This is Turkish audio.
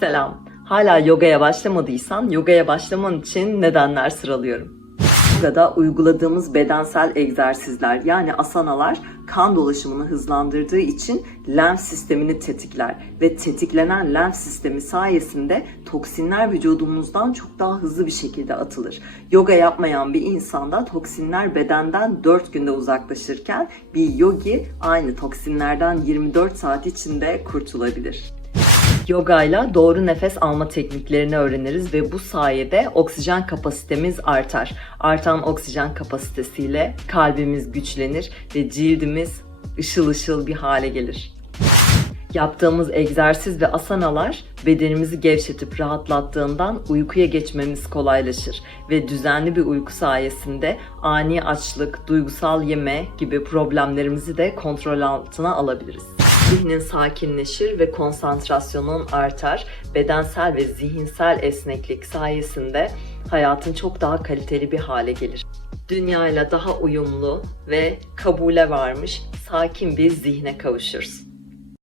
Selam. Hala yogaya başlamadıysan yogaya başlaman için nedenler sıralıyorum. Burada uyguladığımız bedensel egzersizler yani asanalar kan dolaşımını hızlandırdığı için lenf sistemini tetikler ve tetiklenen lenf sistemi sayesinde toksinler vücudumuzdan çok daha hızlı bir şekilde atılır. Yoga yapmayan bir insanda toksinler bedenden 4 günde uzaklaşırken bir yogi aynı toksinlerden 24 saat içinde kurtulabilir. Yogayla doğru nefes alma tekniklerini öğreniriz ve bu sayede oksijen kapasitemiz artar. Artan oksijen kapasitesiyle kalbimiz güçlenir ve cildimiz ışıl ışıl bir hale gelir. Yaptığımız egzersiz ve asanalar bedenimizi gevşetip rahatlattığından uykuya geçmemiz kolaylaşır ve düzenli bir uyku sayesinde ani açlık, duygusal yeme gibi problemlerimizi de kontrol altına alabiliriz. Zihnin sakinleşir ve konsantrasyonun artar. Bedensel ve zihinsel esneklik sayesinde hayatın çok daha kaliteli bir hale gelir. Dünyayla daha uyumlu ve kabule varmış sakin bir zihne kavuşuruz.